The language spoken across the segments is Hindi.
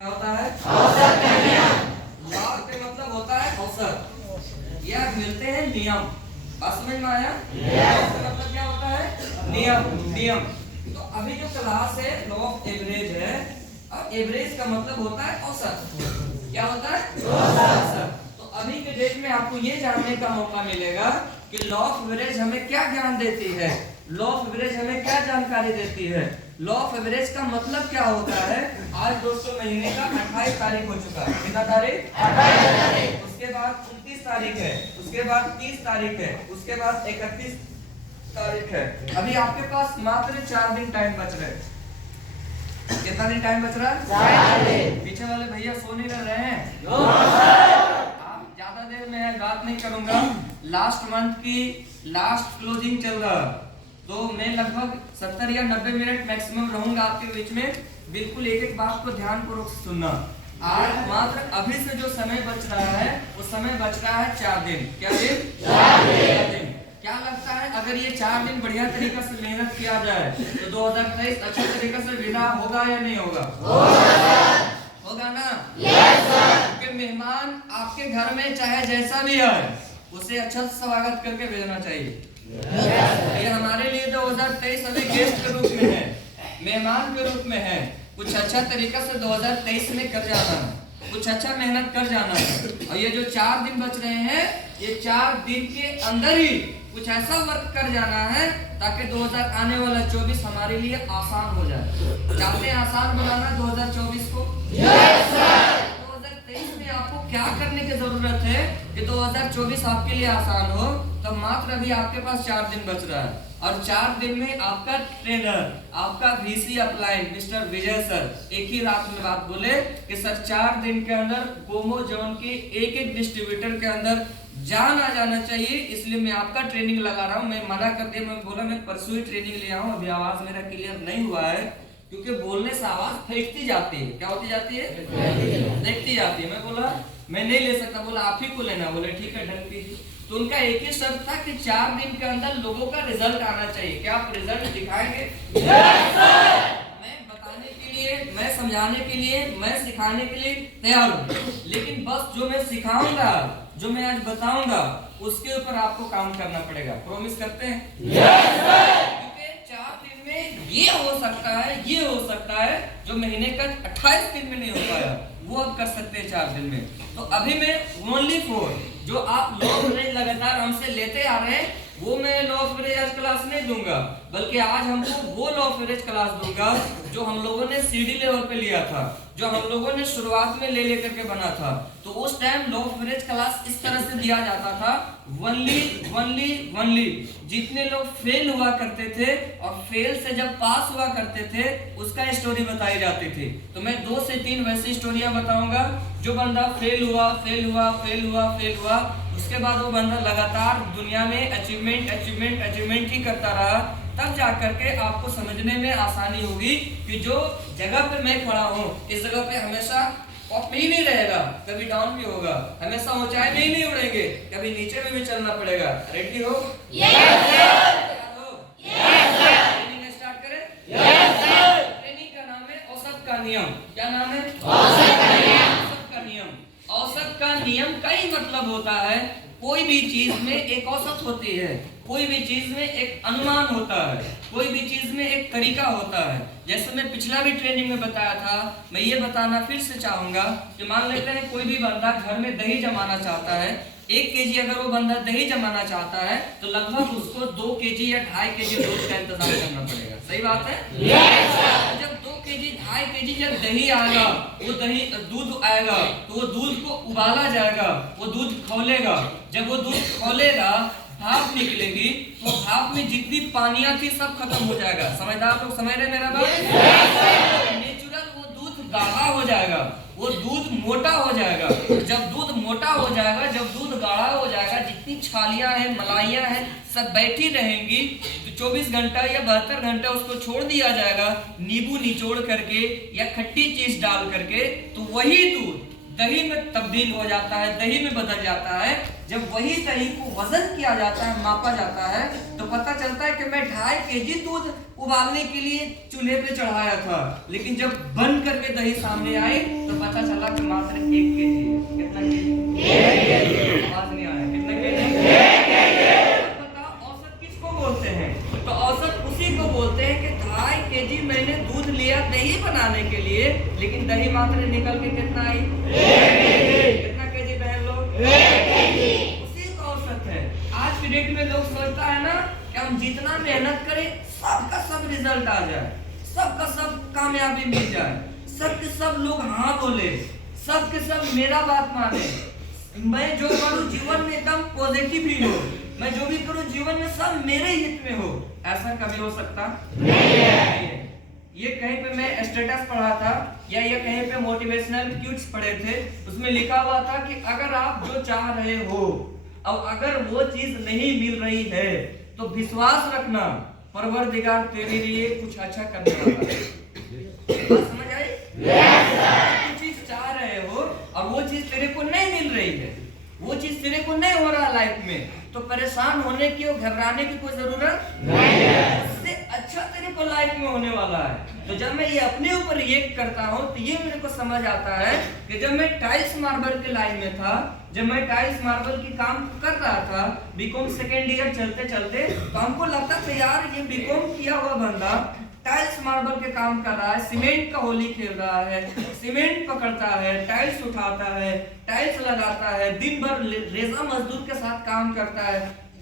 क्या होता है? औसत का नियम। लॉग का मतलब होता है औसत। यह मिलते हैं नियम। बात समझ में आया? लॉग का मतलब क्या होता है? नियम। तो अभी जो क्लास है लॉ ऑफ एवरेज है, और एवरेज का मतलब होता है औसत। क्या होता है? औसत। तो अभी के डेट में आपको ये जानने का मौका मिलेगा कि लॉ ऑफ एवरेज हमें क्या ज्ञान देती है, लॉ ऑफ एवरेज हमें क्या जानकारी देती है, लॉ ऑफ एवरेज का मतलब क्या होता है। आज दोस्तों महीने का 28 तारीख हो चुका है। कितना तारीख? 28 तारीख। उसके बाद 29 तारीख है, उसके बाद 30 तारीख है, उसके बाद 31 तारीख है। अभी आपके पास मात्र 4 दिन टाइम बच रहे हैं। कितना दिन टाइम बच रहा है? 4 दिन। पीछे वाले भैया सो नहीं रहे हैं? आप ज्यादा देर में बात नहीं करूंगा। लास्ट मंथ की लास्ट क्लोजिंग चल रहा है, तो मैं लगभग 70 या 90 मिनट मैक्सिमम रहूंगा आपके बीच में। बिल्कुल एक एक बात को ध्यानपूर्वक सुनना। आज मात्र अभी से जो समय बच रहा है वो समय बच रहा है 4 दिन। क्या दिन? 4 दिन। क्या लगता है अगर ये 4 दिन बढ़िया तरीके से मेहनत किया जाए तो 2023 अच्छे तरीके से विदा होगा या नहीं होगा? होगा ना? Yes sir. क्योंकि मेहमान आपके घर में चाहे जैसा भी आए उसे अच्छा से स्वागत करके भेजना चाहिए। ये हमारे लिए 2023 अभी गेस्ट के रूप में है, मेहमान के रूप में है। कुछ अच्छा तरीका से 2023 में कर जाना है, कुछ अच्छा मेहनत कर जाना है। और ये जो 4 दिन बच रहे हैं, ये 4 दिन के अंदर ही कुछ ऐसा वर्क कर जाना है ताकि 2000 आने वाला 24 हमारे लिए आसान हो जाए। चाहते हैं आसान बनाना 2024 को? Yes sir. 2023 में आपको क्या करने की जरूरत है कि 2024 आपके लिए आसान हो? तो मात्र अभी आपके पास 4 दिन बच रहा है, और 4 दिन में आपका ट्रेनर, आपका वीसी अपलाइन मिस्टर विजय सर एक ही रात में बात बोले कि सर 4 दिन के अंदर गोमो जोन के एक एक डिस्ट्रीब्यूटर के अंदर जान आ जाना चाहिए, इसलिए मैं आपका ट्रेनिंग लगा रहा हूं। मैं मना कर दिया, मैं बोला मैं परसों ही ट्रेनिंग ले आऊं। अभी आवाज मेरा क्लियर नहीं हुआ है क्योंकि बोलने से आवाज फेंकती जाती है। क्या होती जाती है? फेंकती जाती है। मैं बोला मैं नहीं ले सकता, बोला आप ही को लेना। बोले ठीक है डन कीजिए। तो उनका एक ही शर्त था कि 4 दिन के अंदर लोगों का रिजल्ट आना चाहिए। क्या आप रिजल्ट दिखाएंगे? मैं बताने के लिए, मैं समझाने के लिए, मैं सिखाने के लिए तैयार हूँ, लेकिन बस जो मैं सिखाऊंगा, जो मैं आज बताऊंगा, उसके ऊपर आपको काम करना पड़ेगा। प्रॉमिस करते हैं? क्योंकि 4 दिन में ये हो सकता है, ये हो सकता है जो महीने का 28 दिन में नहीं हो पाया, वो अब कर सकते हैं 4 दिन में। तो अभी मैं ओनली फॉर जो आप लॉ ऑफ एवरेज लगातार हमसे लेते आ रहे हैं, वो मैं लॉ ऑफ एवरेज क्लास नहीं दूंगा, बल्कि आज हमको वो लॉ ऑफ एवरेज क्लास दूंगा जो हम लोगों ने सीडी लेवल पे लिया था, जो हम लोगों ने शुरुआत में ले लेकर के बना था। तो उस time law of average class इस तरह से दिया जाता था, वनली जितने लोग फेल हुआ करते थे और फेल से जब पास हुआ करते थे उसका स्टोरी बताई जाती थी। तो मैं 2 से 3 वैसी स्टोरियां बताऊंगा। जो बंदा फेल हुआ, उसके बाद वो बंदा लगातार दुनिया में अचीवमेंट ही करता रहा, तब जाकर के आपको समझने में आसानी होगी कि जो जगह पे मैं खड़ा हूँ इस जगह पे हमेशा अप ही नहीं रहेगा, कभी डाउन भी होगा, हमेशा ऊंचाई में ही नहीं उड़ेंगे, कभी नीचे में भी चलना पड़ेगा। रेडी हो? Yes sir. ट्रेनिंग स्टार्ट करें? Yes sir. ट्रेनिंग का नाम है औसत का नियम। क्या नाम है? औसत का नियम। औसत का नियम का ही मतलब होता है कोई भी चीज में एक औसत होती है, कोई भी चीज में एक अनुमान होता है, कोई भी चीज में एक तरीका होता है। जैसे मैं पिछला भी ट्रेनिंग में बताया था, मैं ये बताना फिर से चाहूंगा कि मान लेते हैं कोई भी बंदा घर में दही जमाना चाहता है। 1 केजी अगर वो बंदा दही जमाना चाहता है तो लगभग उसको 2 केजी या 2.5 केजी दूध का इंतजाम करना पड़ेगा। सही बात है? जब 2 केजी 2.5 केजी जब दही आएगा, वो दही दूध आएगा तो वो दूध को उबाला जाएगा, वो दूध खौलेगा। जब वो दूध खौलेगा, भाप निकलेगी, तो भाप में जितनी पानियां थी सब खत्म हो जाएगा। समझदार लोग समझ रहे मेरा बात? नेचुरल वो दूध गाढ़ा हो जाएगा, वो दूध मोटा हो जाएगा। जब दूध मोटा हो जाएगा, जब दूध गाढ़ा हो जाएगा, जितनी छालियां हैं, मलाइयां हैं, सब बैठी रहेंगी। तो 24 घंटा या 72 घंटा उसको छोड़ दिया जाएगा नींबू निचोड़ करके या खट्टी चीज डाल करके, तो वही दूध दही में तब्दील हो जाता है, दही में बदल जाता है। जब वही दही को वजन किया जाता है, मापा जाता है, तो पता चलता है कि मैं 2.5 kg दूध उबालने के लिए चूल्हे पे चढ़ाया था, लेकिन जब बन करके दही सामने आई तो पता चला कि मात्र 1 kg है। कितना kg? आवाज नहीं आया। कितना kg? बताओ औसत किसको बोलते हैं? तो औसत उसी को बोलते हैं कि 2.5 kg मैंने दूध लिया दही बनाने के लिए, लेकिन दही मात्र निकल के कितना आई? 1 kg। कितना kg बहन लोग? 1 kg। उसी का औसत है। आज की डेट में लोग सोचता है ना कि हम जितना मेहनत करें सबका सब रिजल्ट आ जाए, सबका सब कामयाबी मिल जाए, सबके सब लोग हाँ बोले, सबके सब मेरा बात माने, मैं जो करूं जीवन में एकदम पॉजिटिव ही हो, मैं जो भी करूं जीवन में सब मेरे हित में हो। ऐसा कभी हो सकता नहीं है। ये कहीं पे मैं स्टेटस पढ़ा था या ये कहीं पे मोटिवेशनल क्यूट्स पढ़े थे, उसमें लिखा हुआ था कि अगर आप जो चाह रहे हो और अगर वो चीज नहीं मिल रही है तो विश्वास रखना परवरदिगार तेरे लिए कुछ अच्छा करने वाला है। बात समझ आई? कुछ चीज चाह रहे हो और वो चीज तेरे को नहीं मिल रही है, वो चीज तेरे को नहीं हो रहा लाइफ में, तो परेशान होने की और घबराने की कोई जरूरत नहीं है। उससे अच्छा तेरे को लाइफ में होने वाला है। तो जब मैं ये अपने ऊपर रिएक्ट करता हूँ तो ये मेरे को समझ आता है कि जब मैं टाइल्स मार्बल के लाइन में था, जब मैं टाइल्स मार्बल की काम कर रहा था, बीकॉम सेकेंड ईयर चलते चलते, तो हमको लगता था यार ये बीकॉम किया हुआ बंदा टाइल्स मार्बल के काम कर रहा है, सीमेंट का होली खेल रहा है, सीमेंट पकड़ता है, टाइल्स उठाता है, टाइल्स लगाता है, दिन भर रेजा मजदूर के साथ काम करता है।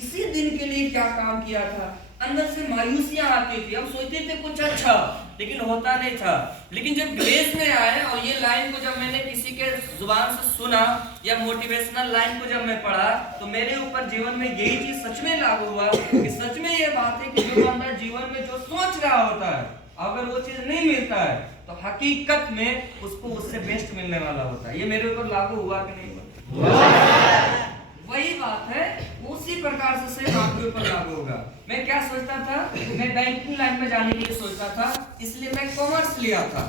इसी दिन के लिए क्या काम किया था, अंदर से मायूसियां आती थी। हम सोचते थे कुछ अच्छा, लेकिन होता नहीं था। लेकिन जब ग्रेस में आए और ये लाइन को जब मैंने किसी के जुबान से सुना या मोटिवेशनल लाइन को जब मैं पढ़ा, तो मेरे ऊपर जीवन में यही चीज सच में लागू हुआ कि सच में ये बात है कि जो बंदा जीवन में जो सोच रहा होता है, अगर वो चीज नहीं मिलता है तो हकीकत में उसको उससे बेस्ट मिलने वाला होता है। ये मेरे ऊपर लागू हुआ कि नहीं हुआ? वही बात है, उसी प्रकार से सेम आपके ऊपर लागू होगा। मैं क्या सोचता था, मैं बैंकिंग लाइन में जाने के लिए सोचता था, इसलिए मैं कॉमर्स लिया था।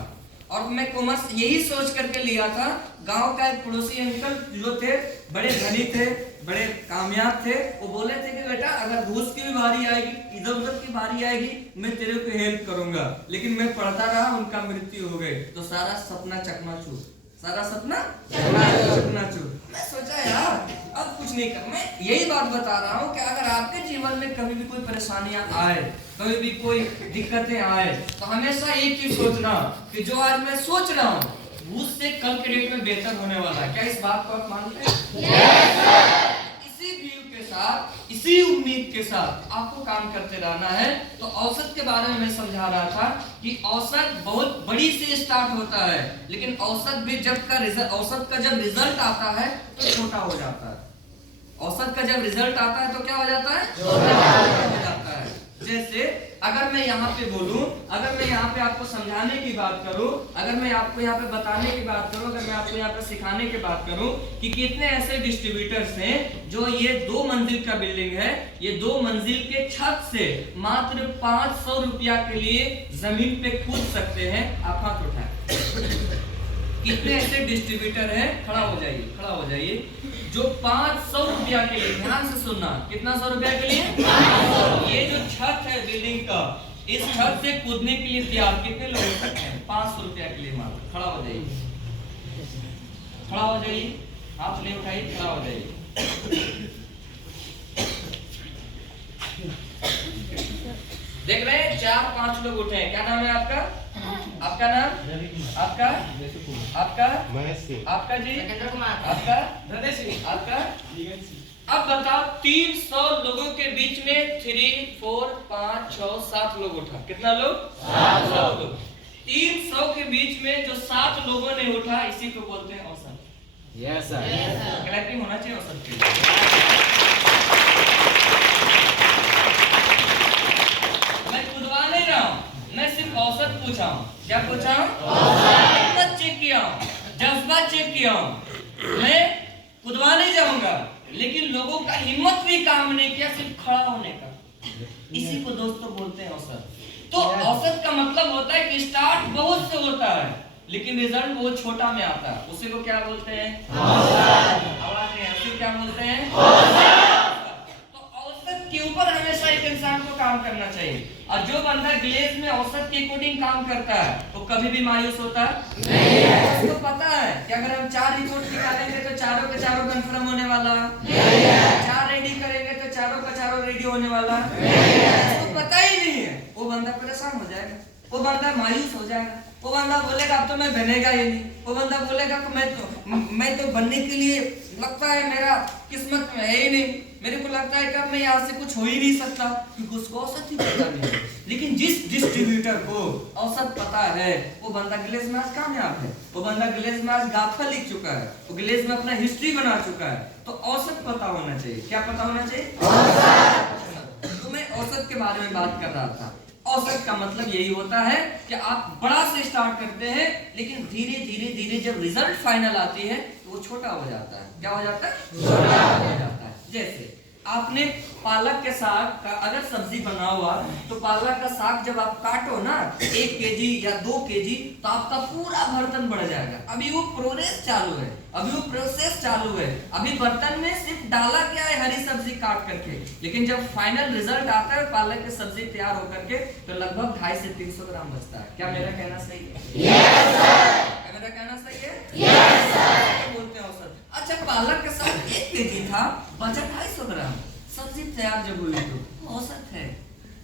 और मैं कॉमर्स यही सोच करके लिया था। गांव का एक पड़ोसी अंकल जो थे, बड़े धनी थे, बड़े कामयाब थे, वो बोले थे कि बेटा अगर घूस की भी बारी आएगी, इधर उधर की बारी आएगी, मैं तेरे को हेल्प करूंगा। लेकिन मैं पढ़ता रहा, उनका मृत्यु हो गई, तो सारा सपना चकनाचूर, सारा सपना चकनाचूर। मैं सोचा यार अब कुछ नहीं कर, मैं यही बात बता रहा हूँ कि अगर आपके जीवन में कभी भी कोई परेशानियां आए, कभी भी कोई दिक्कतें आए, तो हमेशा एक चीज सोचना कि जो आज मैं सोच रहा हूँ उससे कल के डेट में बेहतर होने वाला है। क्या इस बात को आप मानते हैं? इसी व्यू के साथ, इसी उम्मीद के साथ आपको काम करते रहना है। तो औसत के बारे में मैं समझा रहा था कि औसत बहुत बड़ी से स्टार्ट होता है, लेकिन औसत भी औसत का जब रिजल्ट आता है तो छोटा हो जाता है। औसत का जब रिजल्ट आता है तो क्या हो जाता है? छोटा हो जाता है। जैसे अगर मैं यहाँ पे बोलूं, अगर मैं यहाँ पे आपको समझाने की बात करूं, अगर मैं आपको यहाँ पे बताने की बात करूं, अगर मैं आपको यहाँ पे सिखाने की बात करूं कि कितने ऐसे डिस्ट्रीब्यूटर्स हैं जो ये 2 मंजिल का बिल्डिंग है, ये 2 मंजिल के छत से मात्र 500 रुपया के लिए जमीन पे कूद सकते हैं। आप हाथ उठाएं। कितने ऐसे डिस्ट्रीब्यूटर हैं? खड़ा हो जाइए, खड़ा हो जाइए, जो 500 रुपया के लिए, ध्यान से सुनना, कितना 100 रुपया के लिए? 500। ये जो छत है बिल्डिंग का, इस छत से कूदने के लिए तैयार कितने लोग हो सकते हैं? 500 रुपया के लिए मात्र। खड़ा हो जाइए, खड़ा हो जाइए, हाथ नहीं उठाइए, खड़ा हो जाइए। देख रहे हैं 4-5 लोग उठे हैं। क्या नाम है आपका? आपका नाम? आपका? आपका? आपका जी? आपका? आपका? अब बताओ 300 लोगों के बीच में 3, 4, 5, 6, 7 लोग उठा। कितना लोग? 7 लोग। 300 के बीच में जो 7 लोगों ने उठा, इसी को बोलते हैं औसत। Yes sir. क्लैपिंग होना चाहिए औसत के लिए। मैं खुदवा नहीं रहा हूँ, मैं सिर्फ औसत पूछा हूँ। क्या पूछा हूँ? औसत चेक किया हूँ, जज्बा चेक किया हूँ। मैं खुदवा नहीं जाऊंगा, लेकिन लोगों का हिम्मत भी काम नहीं किया, सिर्फ खड़ा होने का। इसी को दोस्तों बोलते हैं औसत। तो औसत का मतलब होता है कि स्टार्ट बहुत से होता है, लेकिन रिजल्ट बहुत छोटा में आता है, उसी को क्या बोलते हैं? आवाज नहीं है, उसी को क्या बोलते हैं? तो औसत के ऊपर हमेशा एक इंसान को काम करना चाहिए, और जो बंदा ग्लेज में औसत के अकॉर्डिंग काम करता है वो कभी भी मायूस होता नहीं है। उसको पता है कि अगर हम 4 रिपोर्ट निकालेंगे तो चारों के चारों कंफर्म होने वाला नहीं है, 4 रेडी करेंगे तो चारों का चारों रेडी होने वाला नहीं है। उसको पता ही नहीं है, वो बंदा परेशान हो जाएगा, वो बंदा मायूस हो जाएगा, वो बंदा बोलेगा अब तो मैं बनेगा ही नहीं, वो बंदा बोलेगा कि मैं तो बनने के लिए लगता है मेरा किस्मत में है ही नहीं, मेरे को लगता है कि अब मैं यहाँ से कुछ हो ही नहीं सकता, क्योंकि उसको औसत ही पता नहीं है। लेकिन जिस डिस्ट्रीब्यूटर को औसत पता है वो बंदा ग्लेज में आज कामयाब है, वो बंदा ग्लेज में आज गाथा लिख चुका है, वो ग्लेज में अपना हिस्ट्री बना चुका है। तो औसत पता होना चाहिए। क्या पता होना चाहिए? औसत। तो मैं औसत के बारे में बात कर रहा था। औसत का मतलब यही होता है कि आप बड़ा से स्टार्ट करते हैं, लेकिन धीरे धीरे धीरे जब रिजल्ट फाइनल आती है तो वो छोटा हो जाता है। क्या हो जाता है? छोटा हो जाता है। जैसे आपने पालक के साग का अगर सब्जी बना हुआ, तो पालक का साग जब आप काटो ना 1 केजी या 2 केजी, तो आपका पूरा बर्तन बढ़ जाएगा। अभी वो प्रोसेस चालू है, अभी बर्तन में सिर्फ डाला क्या है, हरी सब्जी काट करके, लेकिन जब फाइनल रिजल्ट आता है पालक की सब्जी तैयार होकर के, तो लगभग 250 से 300 ग्राम बचता है। क्या मेरा कहना सही है? Yes, क्या मेरा कहना सही है? Yes, बोलते हैं औसत। अच्छा, पालक का साग 1 केजी था, बचा 250 ग्राम, सब्जी तैयार जब हुई तो औसत है।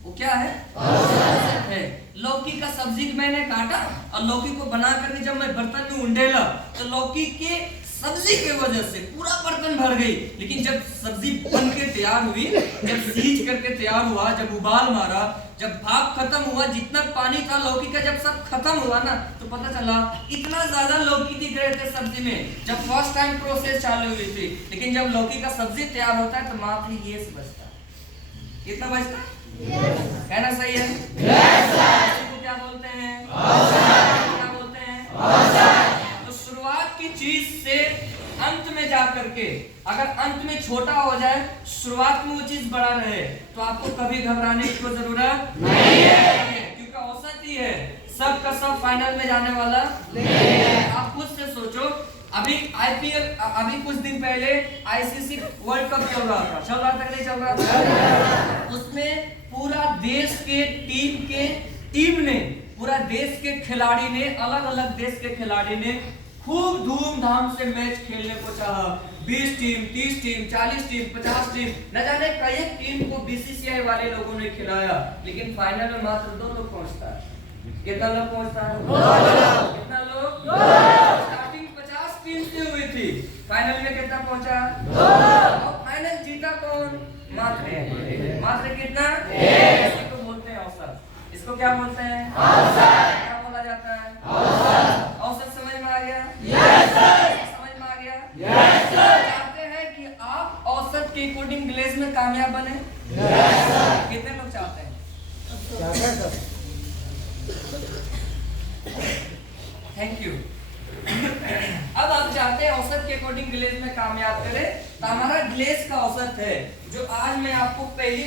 वो क्या है? औसत है। लौकी का सब्जी मैंने काटा और लौकी को बना करके जब मैं बर्तन में उंडेला, तो लौकी के सब्जी के वजह से पूरा बर्तन भर गई, लेकिन जब सब्जी बन के तैयार हुई, जब सींच करके तैयार हुआ, जब उबाल मारा, जब भाप खत्म हुआ, जितना पानी था लौकी का जब सब खत्म हुआ ना, तो पता चला इतना ज्यादा लौकी दिख रहे थे सब्जी में जब फर्स्ट टाइम प्रोसेस चालू हुई थी। लेकिन जब लौकी का सब्जी तैयार होता है तो मात्र ये बचता है। कितना बचता है? कहना सही है? इसको क्या बोलते हैं? क्या बोलते हैं? तो शुरुआत की चीज से अंत में जा करके अगर अंत में छोटा हो जाए, शुरुआत में वो चीज बड़ा रहे, तो आपको कभी घबराने की कोई जरूरत नहीं है, क्योंकि औसत ही है, सब का सब फाइनल में जाने वाला नहीं है। आप खुद से सोचो, अभी आईपीएल, अभी कुछ दिन पहले आईसीसी वर्ल्ड कप चल रहा था कि नहीं चल रहा था? उसमें पूरा देश के टीम ने, पूरा देश के खिलाड़ी ने, अलग अलग देश के खिलाड़ी ने खूब धूमधाम से मैच खेलने को चाहा। 20 टीम, 30 टीम, 40 टीम, 50 टीम, न जाने कई टीम को बीसीसीआई वाले लोगों ने खिलाया, लेकिन फाइनल में मात्र 2 लोग पहुंचता है। कितना लोग पहुंचता है? 2 लोग। कितना लोग? 2 लोग। स्टार्टिंग 50 टीम से हुई थी, फाइनल में कितना पहुंचा? 2 लोग। और फाइनल जीता कौन? मात्र कितना? इसको बोलते हैं औसत। इसको क्या बोलते हैं? औसत। क्या बोला जाता है? औसत। औसत समझ में आ गया? Yes sir. समझ में आ गया? Yes sir. चाहते हैं कि आप औसत के अकॉर्डिंग ग्लेज में कामयाब बने? Yes sir. कितने लोग चाहते हैं? Thank you. अब आप चाहते हैं औसत के अकॉर्डिंग ग्लेज में कामयाब करें, तो हमारा ग्लेज का औसत है, जो आज मैं आपको पहली बार